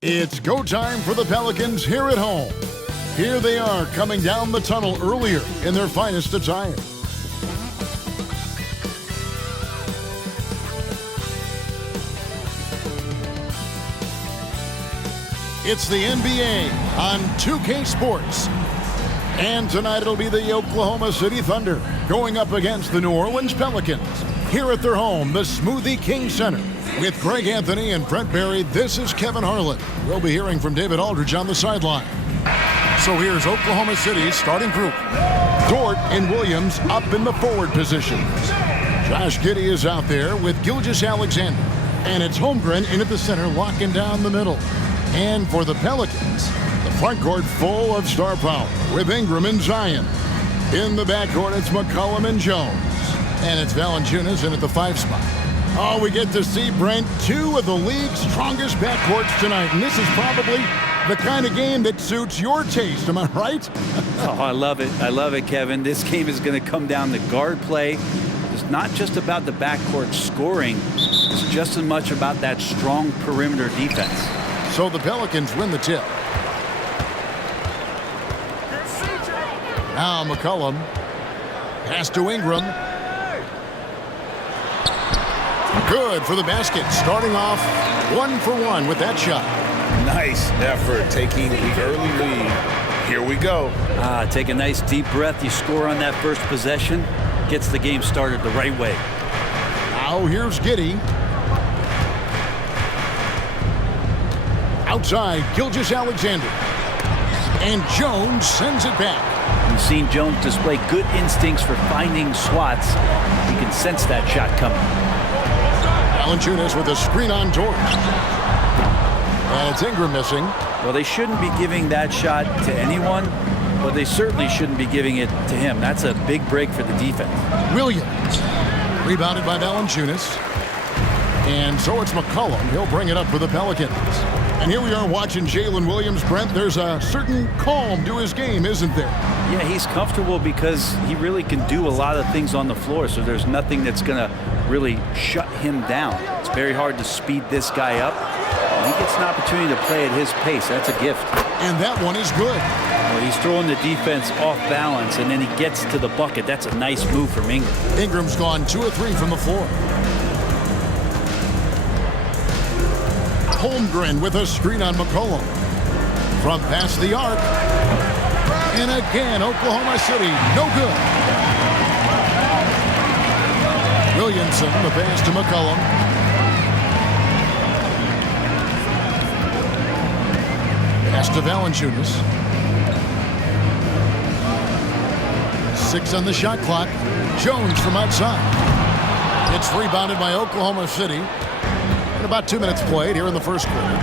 It's go time for the Pelicans here at home. Here they are coming down the tunnel earlier in their finest attire. It's the NBA on 2K Sports. And tonight it'll be the Oklahoma City Thunder going up against the New Orleans Pelicans. Here at their home, the Smoothie King Center. With Greg Anthony and Brent Barry, this is Kevin Harlan. We'll be hearing from David Aldridge on the sideline. So here's Oklahoma City's starting group. Dort and Williams up in the forward positions. Josh Giddey is out there with Gilgeous-Alexander. And it's Holmgren in at the center, locking down the middle. And for the Pelicans, the front court full of star power with Ingram and Zion. In the backcourt, it's McCollum and Jones. And it's Valanciunas in at the 5 spot. Oh, we get to see, Brent, 2 of the league's strongest backcourts tonight. And this is probably the kind of game that suits your taste. Am I right? Oh, I love it. I love it, Kevin. This game is going to come down to guard play. It's not just about the backcourt scoring. It's just as much about that strong perimeter defense. So the Pelicans win the tip. Now McCollum. Pass to Ingram. Good for the basket. Starting off 1 for 1 with that shot. Nice effort taking the early lead. Here we go. Take a nice deep breath. You score on that first possession. Gets the game started the right way. Now here's Giddey. Outside, Gilgeous-Alexander. And Jones sends it back. We've seen Jones display good instincts for finding swats. You can sense that shot coming. Valanciunas with a screen on Dort. And it's Ingram missing. Well, they shouldn't be giving that shot to anyone, but they certainly shouldn't be giving it to him. That's a big break for the defense. Williams. Rebounded by Valanciunas. And so it's McCollum. He'll bring it up for the Pelicans. And here we are watching Jalen Williams. Brent, there's a certain calm to his game, isn't there? Yeah, he's comfortable because he really can do a lot of things on the floor, so there's nothing that's going to really shut him down. It's very hard to speed this guy up. And he gets an opportunity to play at his pace. That's a gift. And that one is good. Well, he's throwing the defense off balance, and then he gets to the bucket. That's a nice move from Ingram. Ingram's gone 2 of 3 from the floor. Holmgren with a screen on McCollum. From past the arc. And again, Oklahoma City, no good. Williamson, the pass to McCollum. Pass to Valanciunas. 6 on the shot clock. Jones from outside. It's rebounded by Oklahoma City. And about 2 minutes played here in the first quarter.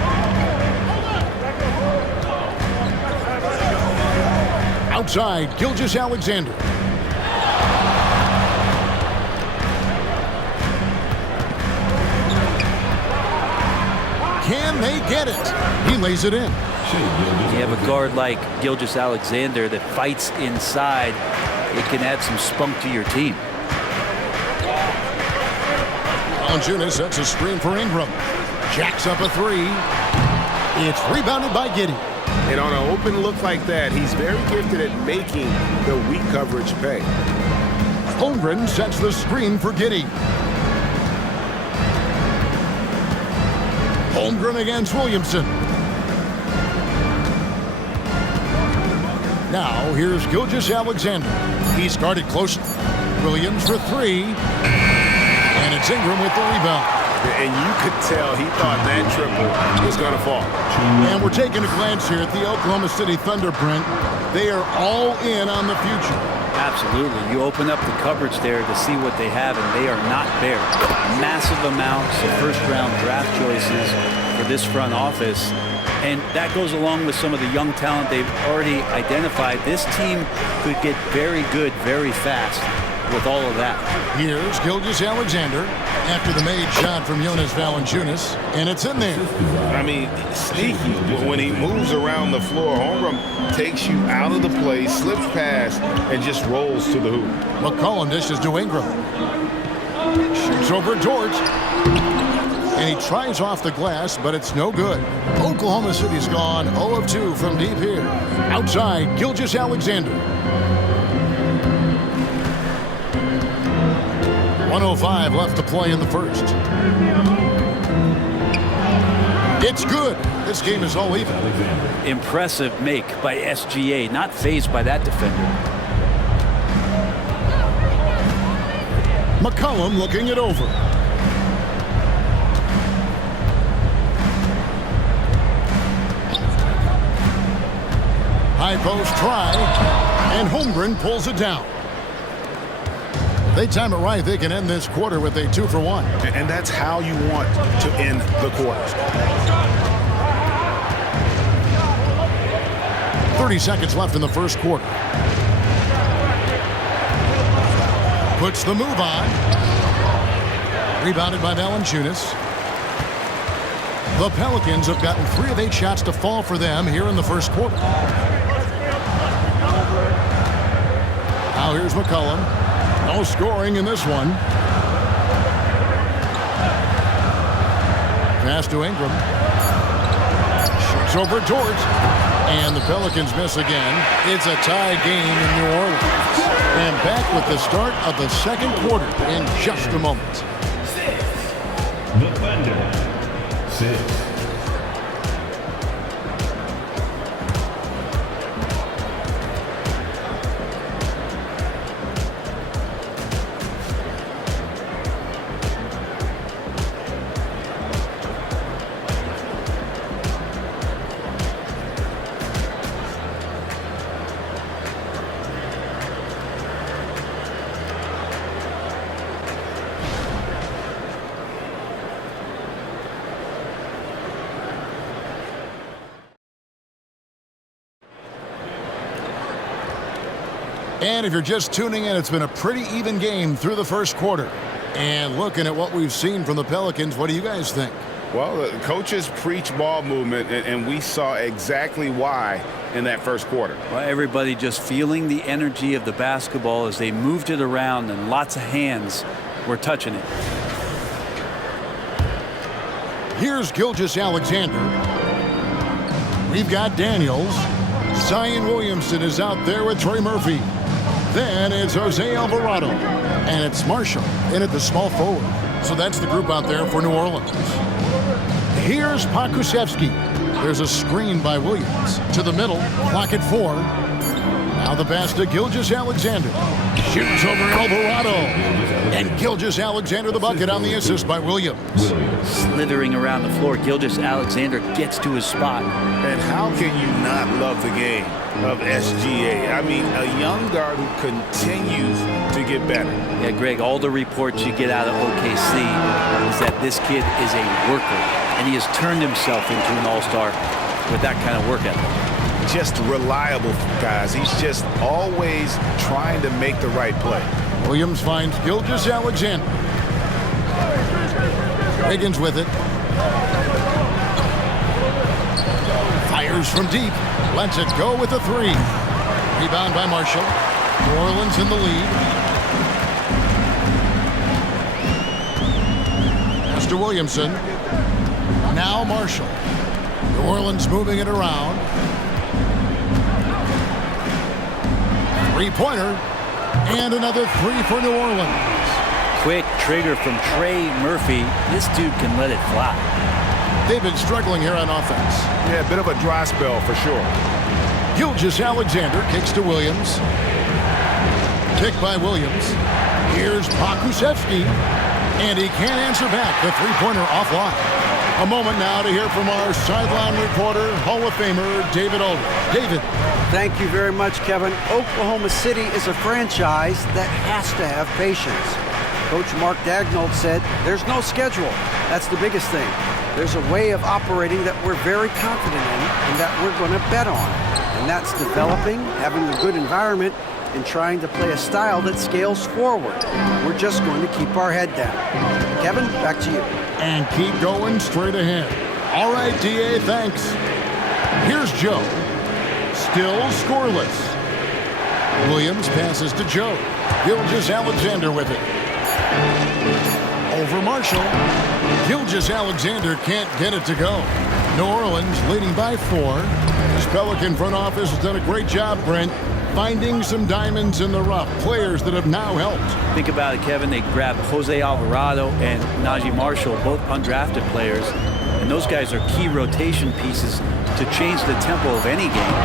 Outside, Gilgeous-Alexander. Can they get it? He lays it in. You have a guard like Gilgeous-Alexander that fights inside. It can add some spunk to your team. Valanciunas sets a screen for Ingram. Jacks up a 3. It's rebounded by Giddey. And on an open look like that, he's very gifted at making the weak coverage pay. Holmgren sets the screen for Giddey. Holmgren against Williamson. Now here's Gilgeous-Alexander. He started close. Williams for 3. And it's Ingram with the rebound. And you could tell he thought that triple was going to fall. And we're taking a glance here at the Oklahoma City Thunder, Brent. They are all in on the future. Absolutely. You open up the coverage there to see what they have, and they are not bare. Massive amounts of first-round draft choices for this front office. And that goes along with some of the young talent they've already identified. This team could get very good very fast. with all of that. Here's Gilgeous-Alexander after the made shot from Jonas Valanciunas, and it's in there. I mean, sneaky. When he moves around the floor, Holmgren takes you out of the play, slips past, and just rolls to the hoop. McCollum dishes to Ingram. Shoots over George. And he tries off the glass, but it's no good. Oklahoma City's gone 0 of 2 from deep here. Outside, Gilgeous-Alexander. 1:05 left to play in the first. It's good. This game is all even. Impressive make by SGA, not fazed by that defender. McCollum looking it over. High post try, and Holmgren pulls it down. They time it right. They can end this quarter with a 2-for-1. And that's how you want to end the quarters. 30 seconds left in the first quarter. Puts the move on. Rebounded by Valanciunas. The Pelicans have gotten 3 of 8 shots to fall for them here in the first quarter. Now here's McCollum. No scoring in this one. Pass to Ingram. Shoots over George. And the Pelicans miss again. It's a tie game in New Orleans. And back with the start of the second quarter in just a moment. The Thunder, 6. And if you're just tuning in, it's been a pretty even game through the first quarter. And looking at what we've seen from the Pelicans, what do you guys think? Well, the coaches preach ball movement, and we saw exactly why in that first quarter. Well, everybody just feeling the energy of the basketball as they moved it around, and lots of hands were touching it. Here's Gilgeous-Alexander. We've got Daniels. Zion Williamson is out there with Trey Murphy. Then it's Jose Alvarado. And it's Marshall in at the small forward. So that's the group out there for New Orleans. Here's Pokusevski. There's a screen by Williams. To the middle, clock at 4. Now the pass to Gilgeous-Alexander. Shoots over Alvarado. And Gilgeous-Alexander the bucket on the assist by Williams. Slithering around the floor, Gilgeous-Alexander gets to his spot. And how can you not love the game of SGA? I mean, a young guard who continues to get better. Yeah, Greg, all the reports you get out of OKC is that this kid is a worker, and he has turned himself into an all-star with that kind of work ethic. Just reliable, guys. He's just always trying to make the right play. Williams finds Gilgeous-Alexander. Higgins with it. Fires from deep. Lets it go with a 3. Rebound by Marshall. New Orleans in the lead. Pass to Williamson. Now Marshall. New Orleans moving it around. 3-pointer. And another 3 for New Orleans. Quick trigger from Trey Murphy. This dude can let it fly. They've been struggling here on offense. Yeah, a bit of a dry spell for sure. Gilgeous-Alexander kicks to Williams. Kick by Williams. Here's Pokusevski. And he can't answer back. The 3-pointer offline. A moment now to hear from our sideline reporter, Hall of Famer David Aldridge. David. Thank you very much, Kevin. Oklahoma City is a franchise that has to have patience. Coach Mark Daigneault said, there's no schedule. That's the biggest thing. There's a way of operating that we're very confident in and that we're going to bet on. And that's developing, having a good environment, in trying to play a style that scales forward. We're just going to keep our head down. Kevin, back to you. And keep going straight ahead. All right, DA, thanks. Here's Joe. Still scoreless. Williams passes to Joe. Gilgeous-Alexander with it. Over Marshall. Gilgeous-Alexander can't get it to go. New Orleans leading by 4. This Pelican front office has done a great job, Brent, finding some diamonds in the rough. Players that have now helped. Think about it, Kevin. They grabbed Jose Alvarado and Najee Marshall, both undrafted players. And those guys are key rotation pieces to change the tempo of any game.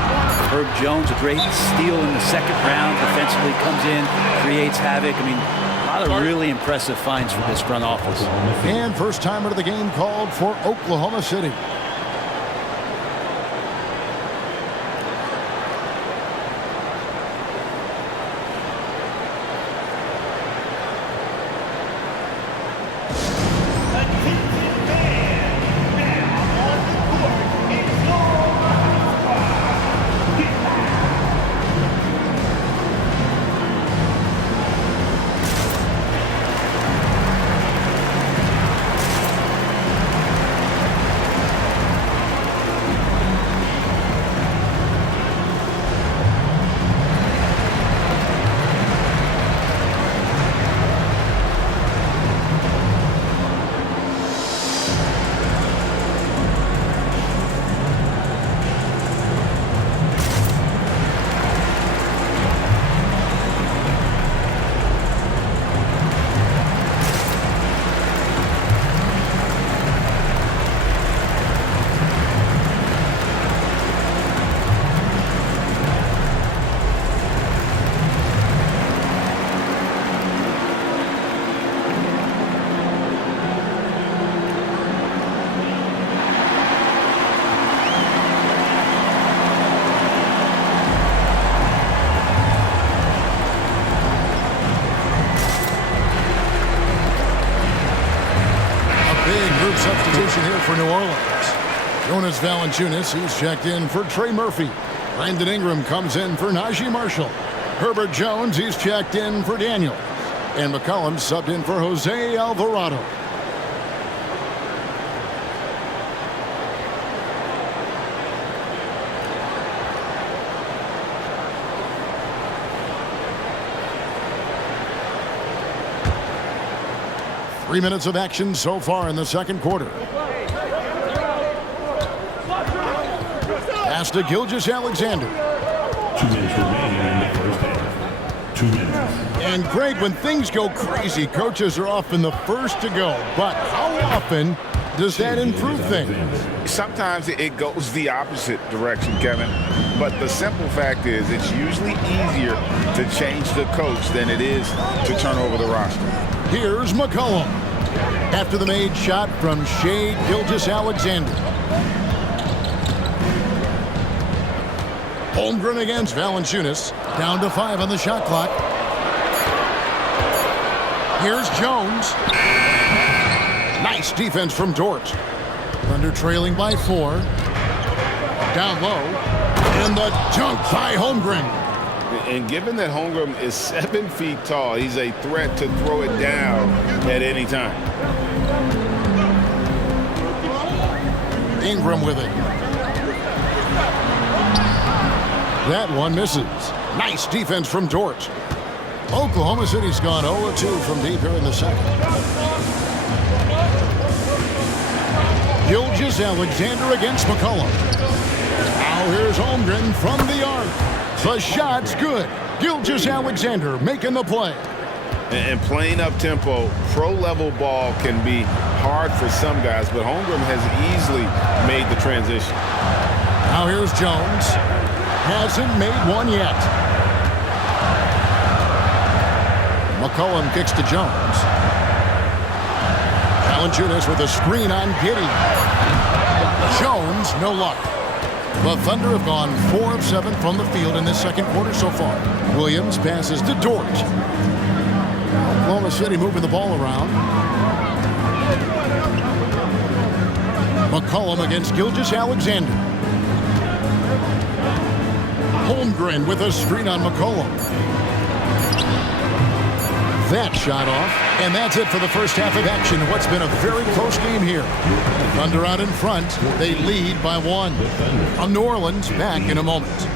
Herb Jones, a great steal in the second round. Defensively comes in, creates havoc. I mean, a lot of really impressive finds from this front office. And first time out of the game called for Oklahoma City. Substitution here for New Orleans. Jonas Valanciunas, he's checked in for Trey Murphy. Brandon Ingram comes in for Najee Marshall. Herbert Jones, he's checked in for Daniels. And McCollum subbed in for Jose Alvarado. Three minutes of action so far in the second quarter. Pass to Gilgeous-Alexander. 2 minutes remaining in the first half. 2 minutes. And Greg, when things go crazy, coaches are often the first to go. But how often does that improve things? Sometimes it goes the opposite direction, Kevin. But the simple fact is it's usually easier to change the coach than it is to turn over the roster. Here's McCollum. After the made shot from Shai Gilgeous-Alexander. Holmgren against Valanciunas. Down to 5 on the shot clock. Here's Jones. Nice defense from Dort. Thunder trailing by 4. Down low. And the dunk by Holmgren. And given that Holmgren is 7 feet tall, he's a threat to throw it down at any time. Ingram with it. That one misses. Nice defense from Dort. Oklahoma City's gone 0-2 from deep here in the second. Gilgeous-Alexander against McCollum. Now here's Holmgren from the arc. The shot's good. Gilgeous-Alexander making the play. And playing up tempo, pro-level ball can be hard for some guys, but Holmgren has easily made the transition. Now here's Jones. Hasn't made one yet. McCollum kicks to Jones. Valanciunas with a screen on Giddey. Jones, no luck. The Thunder have gone 4 of 7 from the field in this second quarter so far. Williams passes to Dort. Oklahoma City moving the ball around. McCollum against Gilgeous-Alexander. Holmgren with a screen on McCollum. That shot off, and that's it for the first half of action. What's been a very close game here. Thunder out in front. They lead by 1. New Orleans back in a moment.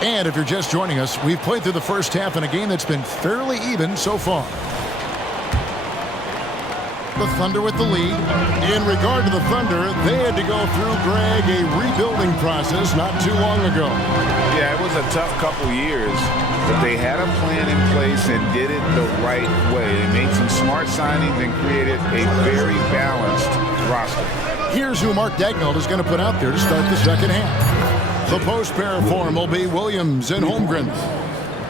And if you're just joining us, we've played through the first half in a game that's been fairly even so far. The Thunder with the lead. In regard to the Thunder, they had to go through, Greg, a rebuilding process not too long ago. Yeah, it was a tough couple years, but they had a plan in place and did it the right way. They made some smart signings and created a very balanced roster. Here's who Mark Daigneault is going to put out there to start the second half. The post pair form will be Williams and Holmgren.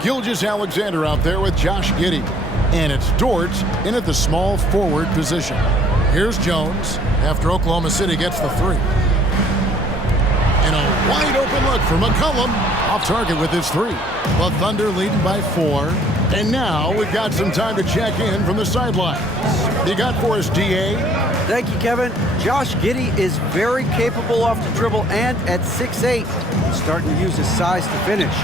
Gilgeous-Alexander out there with Josh Giddey. And it's Dort in at the small forward position. Here's Jones after Oklahoma City gets the 3. And a wide open look for McCollum. Off target with his 3. The Thunder leading by 4. And now we've got some time to check in from the sidelines. You got for us, D.A.? Thank you, Kevin. Josh Giddey is very capable off the dribble and at 6'8", starting to use his size to finish.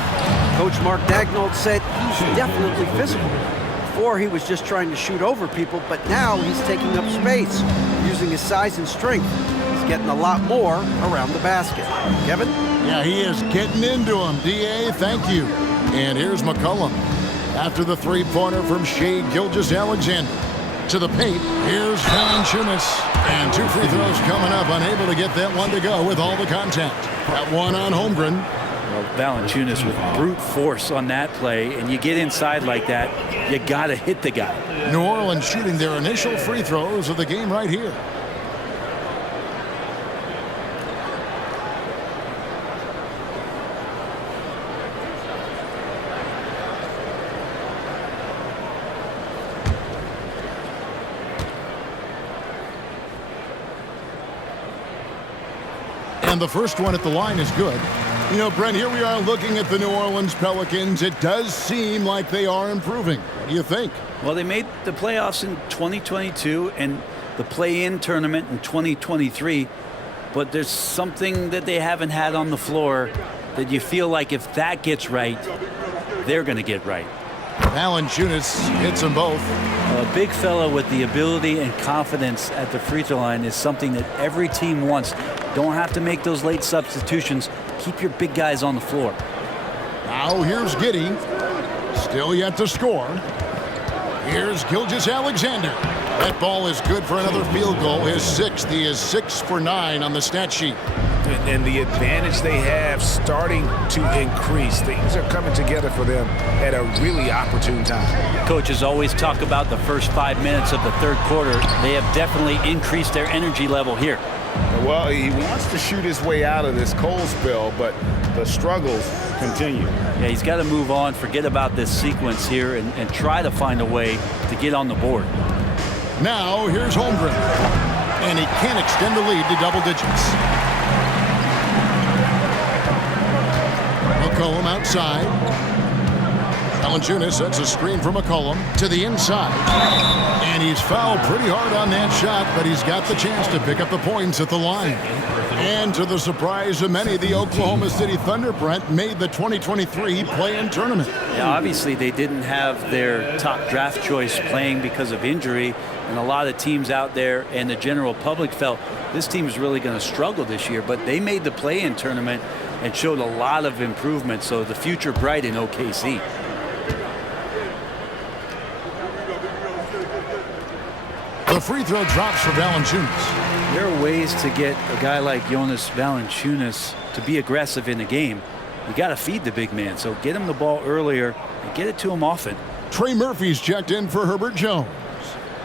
Coach Mark Daigneault said he's definitely physical. Before he was just trying to shoot over people, but now he's taking up space, using his size and strength. He's getting a lot more around the basket. Kevin? Yeah, he is getting into him. D.A., thank you. And here's McCollum. After the three-pointer from Shai Gilgeous-Alexander. To the paint, here's Valanciunas. And 2 free throws coming up, unable to get that one to go with all the contact. That one on Holmgren. Well, Valanciunas with brute force on that play, and you get inside like that, you got to hit the guy. New Orleans shooting their initial free throws of the game right here. And the first one at the line is good. You know, Brent, here we are looking at the New Orleans Pelicans. It does seem like they are improving. What do you think? Well, they made the playoffs in 2022 and the play-in tournament in 2023, but there's something that they haven't had on the floor that you feel like if that gets right, they're going to get right. Valanciunas hits them both. A big fella with the ability and confidence at the free throw line is something that every team wants. Don't have to make those late substitutions. Keep your big guys on the floor. Now here's Giddey. Still yet to score. Here's Gilgeous-Alexander. That ball is good for another field goal. His 6th. He is 6 for 9 on the stat sheet. And the advantage they have starting to increase. Things are coming together for them at a really opportune time. Coaches always talk about the first 5 minutes of the third quarter. They have definitely increased their energy level here. Well, he wants to shoot his way out of this cold spell, but the struggles continue. Yeah, he's got to move on, forget about this sequence here, and try to find a way to get on the board. Now, here's Holmgren. And he can't extend the lead to double digits. McCollum outside. Valanciunas sets a screen for McCollum to the inside. And he's fouled pretty hard on that shot, but he's got the chance to pick up the points at the line. And to the surprise of many, the Oklahoma City Thunder, Brent, made the 2023 play-in tournament. Yeah, obviously they didn't have their top draft choice playing because of injury, and a lot of teams out there and the general public felt this team is really going to struggle this year, but they made the play-in tournament and showed a lot of improvement, so the future bright in OKC. The free throw drops for Valanciunas. There are ways to get a guy like Jonas Valanciunas to be aggressive in the game. You got to feed the big man, so get him the ball earlier and get it to him often. Trey Murphy's checked in for Herbert Jones.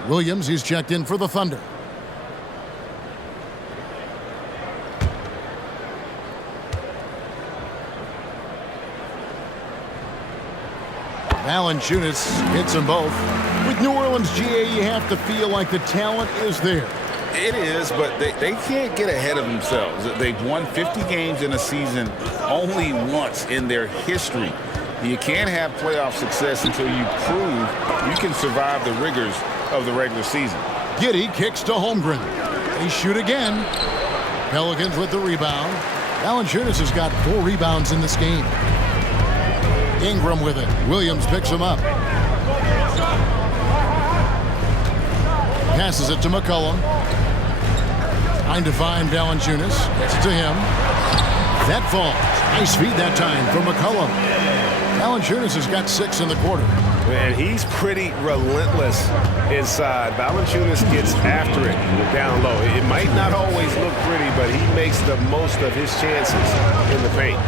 Williams, he's checked in for the Thunder. Valanciunas hits them both. With New Orleans, GA, you have to feel like the talent is there. It is, but they can't get ahead of themselves. They've won 50 games in a season only once in their history. You can't have playoff success until you prove you can survive the rigors of the regular season. Giddey kicks to Holmgren. They shoot again. Pelicans with the rebound. Valanciunas has got 4 rebounds in this game. Ingram with it. Williams picks him up. Passes it to McCollum. Trying to find Valanciunas. Gets it to him. That falls. Nice feed that time from McCollum. Valanciunas has got 6 in the quarter. Man, he's pretty relentless inside. Valanciunas gets after it down low. It might not always look pretty, but he makes the most of his chances in the paint.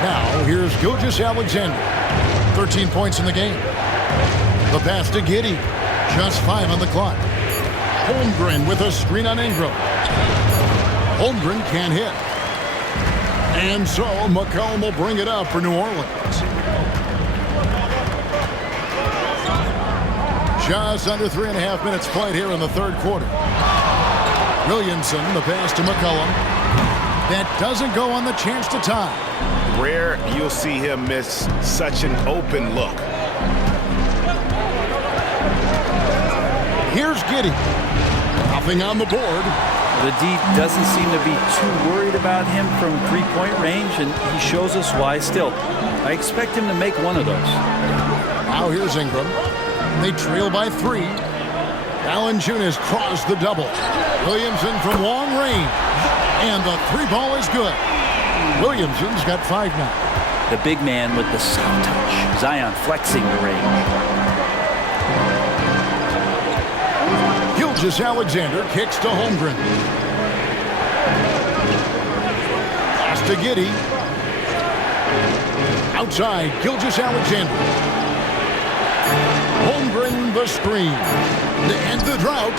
Now, here's Gilgeous-Alexander. 13 points in the game. The pass to Giddey. Just 5 on the clock. Holmgren with a screen on Ingram. Holmgren can't hit. And so McCollum will bring it up for New Orleans. Just under 3.5 minutes played here in the third quarter. Williamson, the pass to McCollum. That doesn't go on the chance to tie. Rare you'll see him miss such an open look. Here's Giddey. Nothing on the board. The D doesn't seem to be too worried about him from three-point range, and he shows us why. Still, I expect him to make one of those. Now here's Ingram. They trail by 3. Valanciunas crossed the double. Williamson from long range. And the 3-ball is good. Williamson's got 5 now. The big man with the soft touch. Zion flexing the range. Gilgeous-Alexander kicks to Holmgren. Pass to Giddey. Outside, Gilgeous-Alexander. Holmgren the screen. To end the drought.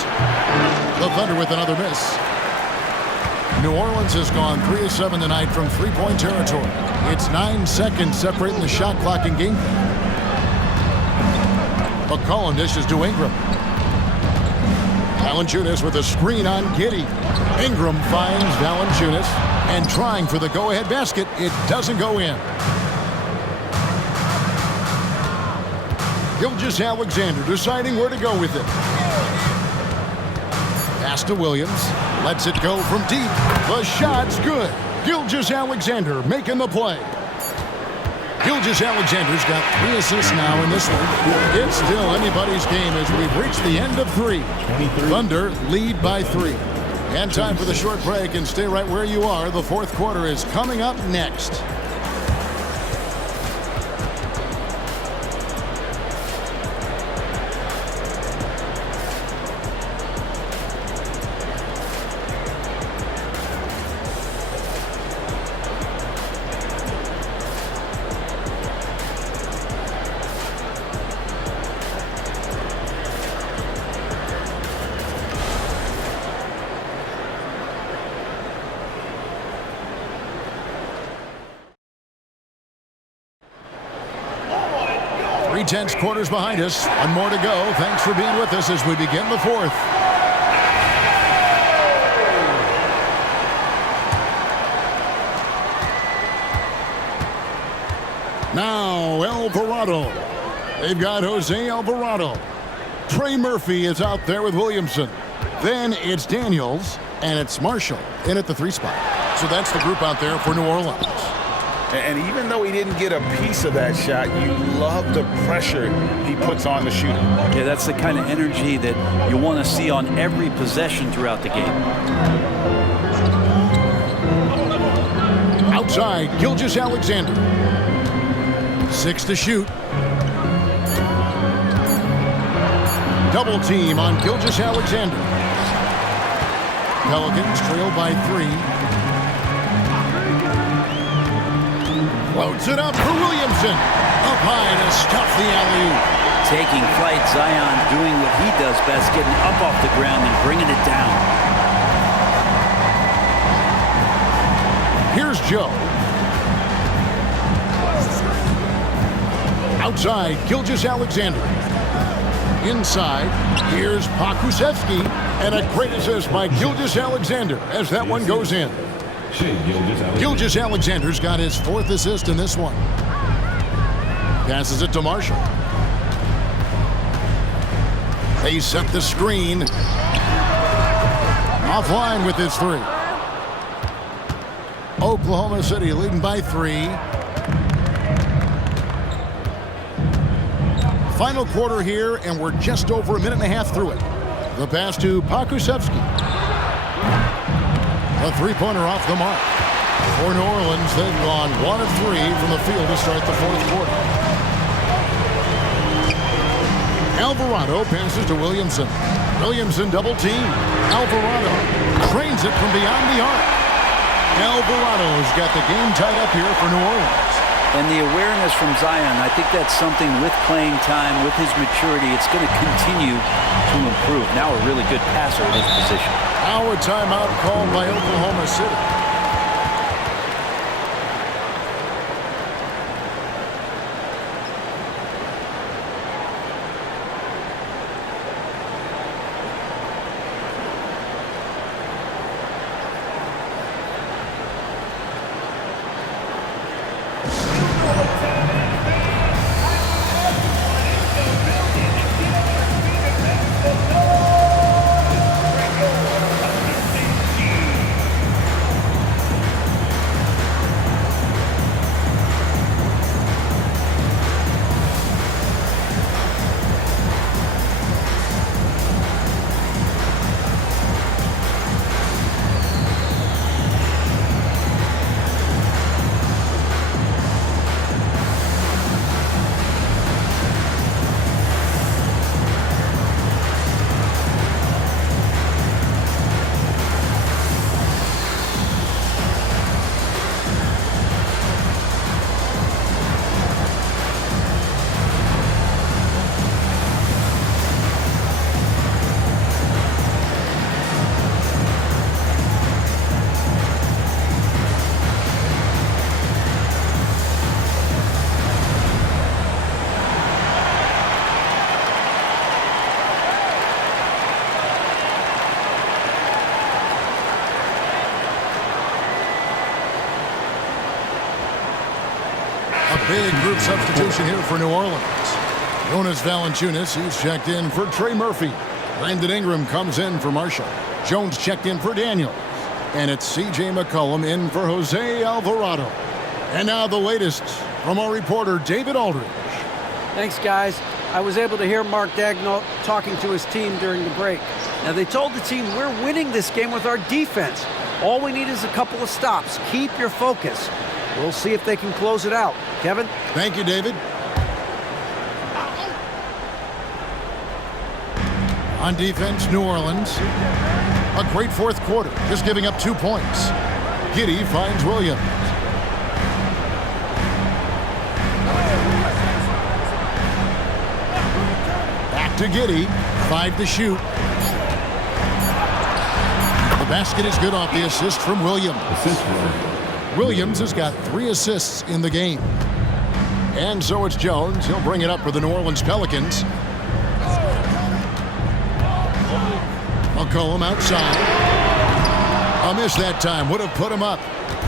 The Thunder with another miss. New Orleans has gone 3 of 7 tonight from 3-point territory. It's 9 seconds separating the shot clock in game. McCollum dishes to Ingram. Valanciunas with a screen on Giddey. Ingram finds Valanciunas and trying for the go-ahead basket. It doesn't go in. Gilgeous-Alexander deciding where to go with it. Pass to Williams. Lets it go from deep. The shot's good. Gilgeous-Alexander making the play. Gilgeous-Alexander's got 3 assists now in this one. It's still anybody's game as we've reached the end of 3. Thunder lead by 3. And time for the short break, and stay right where you are. The fourth quarter is coming up next. Tense quarters behind us. One more to go. Thanks for being with us as we begin the fourth. Now Alvarado. They've got Jose Alvarado. Trey Murphy is out there with Williamson. Then it's Daniels and it's Marshall in at the 3 spot. So that's the group out there for New Orleans. And even though he didn't get a piece of that shot, you love the pressure he puts on the shooter. Yeah, that's the kind of energy that you want to see on every possession throughout the game. Outside, Gilgeous-Alexander. 6 to shoot. Double team on Gilgeous Alexander. Pelicans trail by 3. Floats it up for Williamson. Up high to stuff the alley-oop. Taking flight, Zion doing what he does best, getting up off the ground and bringing it down. Here's Joe. Outside, Gilgeous Alexander. Inside, here's Pakusevsky. And a great assist by Gilgeous Alexander as that one goes in. Gilgeous Alexander's got his 4th assist in this one. Passes it to Marshall. They set the screen. Offline with his 3. Oklahoma City leading by 3. Final quarter here, and we're just over a minute and a half through it. The pass to Pakusevsky. A 3-pointer off the mark. For New Orleans, they've gone 1 of 3 from the field to start the 4th quarter. Alvarado passes to Williamson. Williamson double team. Alvarado trains it from beyond the arc. Alvarado's got the game tied up here for New Orleans. And the awareness from Zion, I think that's something with playing time, with his maturity, it's going to continue to improve. Now a really good passer in his position. Now a timeout called by Oklahoma City. Big group substitution here for New Orleans. Jonas Valanciunas, he's checked in for Trey Murphy. Brandon Ingram comes in for Marshall. Jones checked in for Daniels. And it's C.J. McCollum in for Jose Alvarado. And now the latest from our reporter, David Aldridge. Thanks, guys. I was able to hear Mark Daigneault talking to his team during the break. Now, they told the team, we're winning this game with our defense. All we need is a couple of stops. Keep your focus. We'll see if they can close it out. Kevin? Thank you, David. On defense, New Orleans. A great 4th quarter, just giving up 2 points. Giddey finds Williams. Back to Giddey. 5 to shoot. The basket is good off the assist from Williams. Williams has got 3 assists in the game. And so it's Jones. He'll bring it up for the New Orleans Pelicans. McCollum outside. A miss that time. Would have put him up.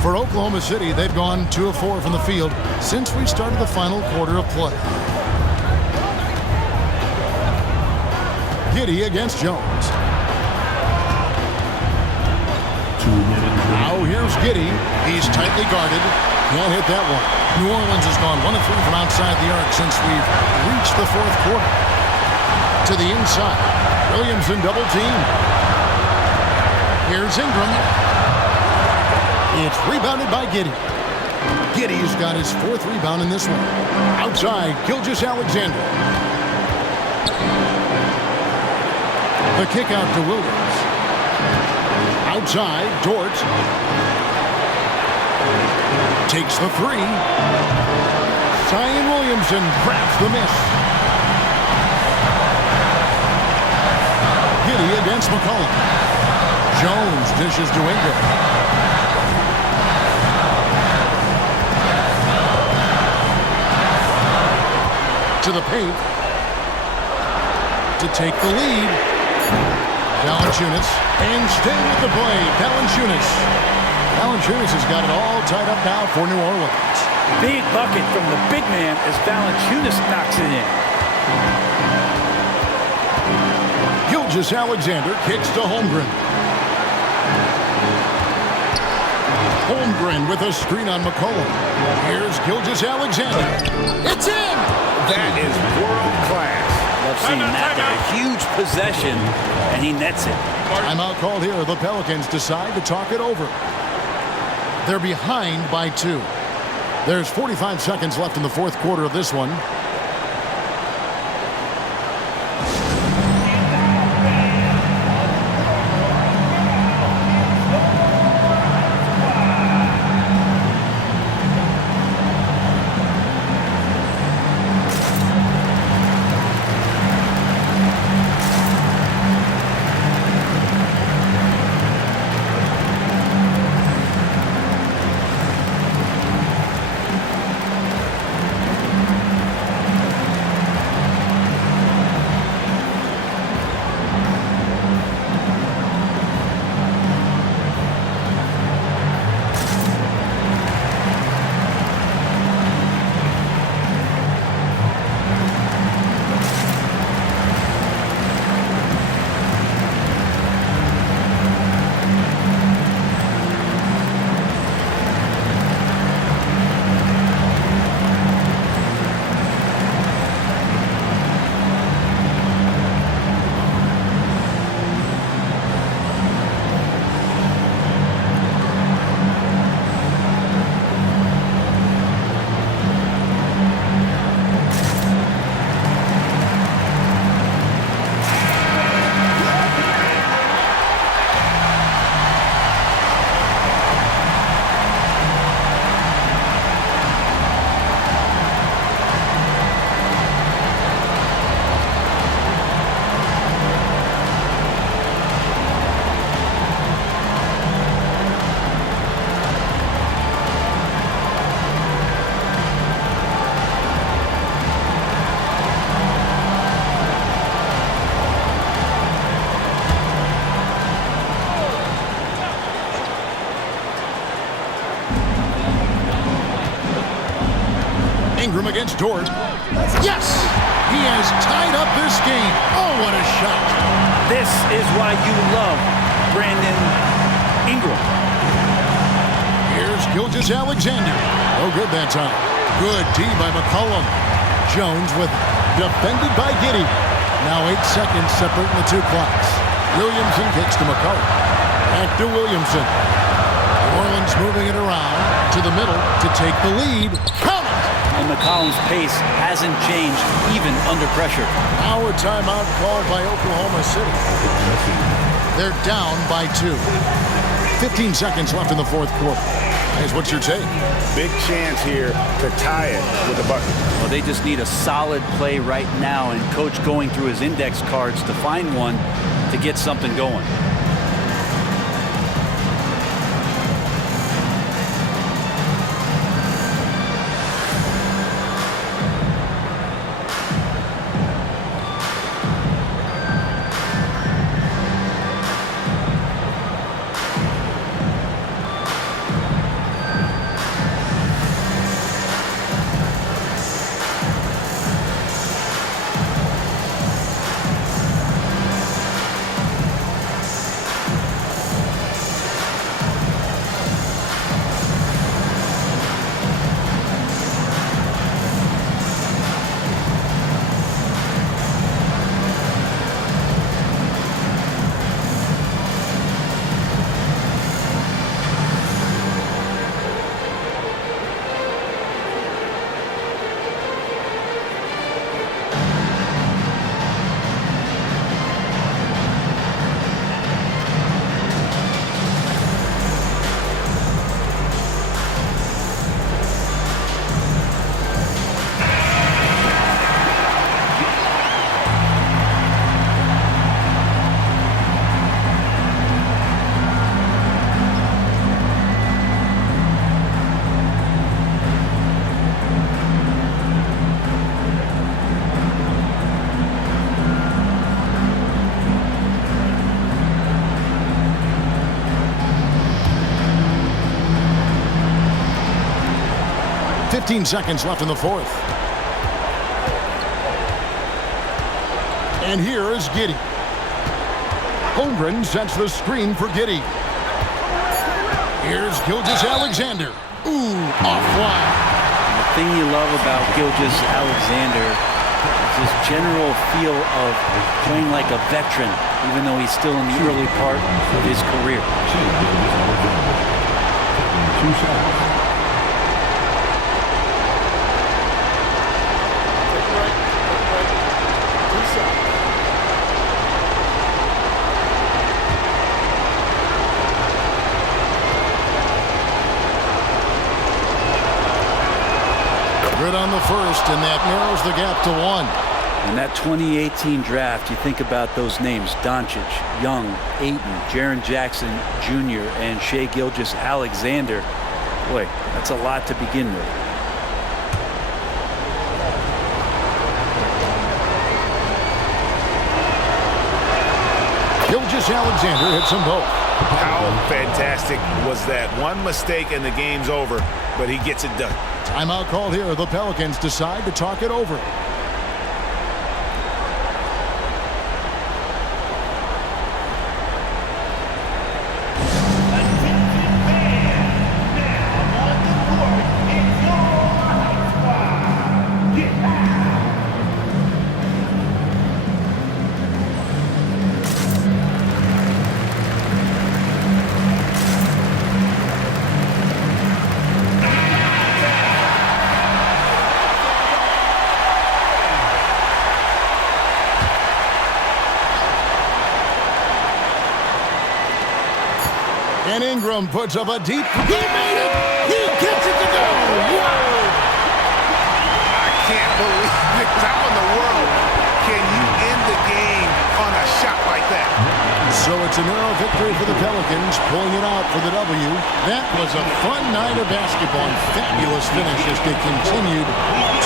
For Oklahoma City, they've gone 2 of 4 from the field since we started the final quarter of play. Giddey against Jones. Now here's Giddey. He's tightly guarded. Can't hit that one. New Orleans has gone 1 of 3 from outside the arc since we've reached the 4th quarter. To the inside. Williamson double team. Here's Ingram. It's rebounded by Giddey. Giddey's got his 4th rebound in this one. Outside, Gilgeous Alexander. The kick out to Williams. Outside, Dort. Takes the three. Zion Williamson grabs the miss. Giddy against McCollum. Jones dishes to Ingram. To the paint. To take the lead. Valanciunas. And stay with the play. Valanciunas. Valanciunas has got it all tied up now for New Orleans. Big bucket from the big man as Valanciunas knocks it in. Gilgeous-Alexander kicks to Holmgren. Holmgren with a screen on McCollum. Here's Gilgeous-Alexander. It's in! That is world class. Love seeing that there. A huge possession, and he nets it. Timeout called here. The Pelicans decide to talk it over. They're behind by 2. There's 45 seconds left in the fourth quarter of this one. Ingram against Dort. Yes! He has tied up this game. Oh, what a shot. This is why you love Brandon Ingram. Here's Gilgeous-Alexander. No good that time. Good D by McCollum. Jones with defended by Giddy. Now 8 seconds separating the two clocks. Williamson kicks to McCollum. Back to Williamson. New Orleans moving it around to the middle to take the lead. Count it! And McCollum's pace hasn't changed even under pressure. Now a timeout called by Oklahoma City. They're down by 2. 15 seconds left in the fourth quarter. Guys, what's your take? Big chance here to tie it with a bucket. Well, they just need a solid play right now, and Coach going through his index cards to find one to get something going. 15 seconds left in the fourth. And here is Giddey. Holmgren sets the screen for Giddey. Here's Gilgeous-Alexander. Ooh, offline. The thing you love about Gilgeous-Alexander is his general feel of playing like a veteran, even though he's still in the early part of his career. Two shots. Good on the first, and that narrows the gap to 1. In that 2018 draft, you think about those names: Doncic, Young, Ayton, Jaren Jackson Jr., and Shai Gilgeous-Alexander. Boy, that's a lot to begin with. Gilgeous-Alexander hits them both. How fantastic was that? One mistake and the game's over, but he gets it done. Timeout called here. The Pelicans decide to talk it over. And Ingram puts up a deep. He made it. He gets it to go. Whoa. I can't believe this. How in the world can you end the game on a shot like that? So it's a narrow victory for the Pelicans, pulling it out for the W. That was a fun night of basketball and fabulous finish as they continued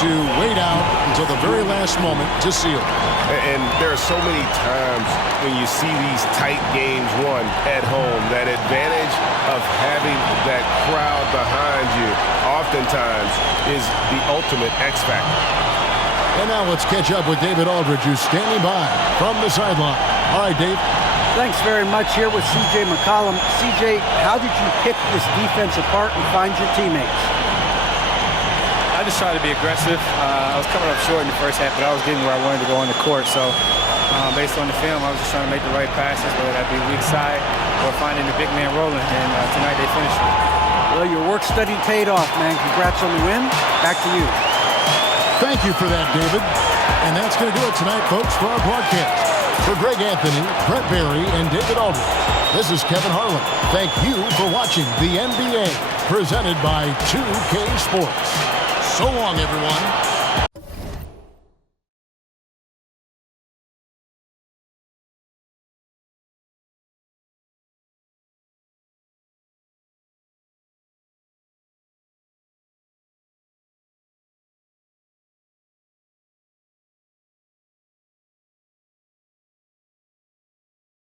to wait out until the very last moment to seal. And there are so many times when you see these tight games won at home, that advantage of having that crowd behind you oftentimes is the ultimate X factor. And now let's catch up with David Aldridge, who's standing by from the sideline. All right, Dave. Thanks very much. Here with C.J. McCollum. C.J., how did you pick this defense apart and find your teammates? I just tried to be aggressive. I was coming up short in the first half, but I was getting where I wanted to go on the court. So based on the film, I was just trying to make the right passes, whether that be weak side or finding the big man rolling. And tonight they finished it. Well, your work study paid off, man. Congrats on the win. Back to you. Thank you for that, David. And that's going to do it tonight, folks, for our broadcast. For Greg Anthony, Brett Barry, and David Aldridge, this is Kevin Harlan. Thank you for watching the NBA, presented by 2K Sports. So long, everyone.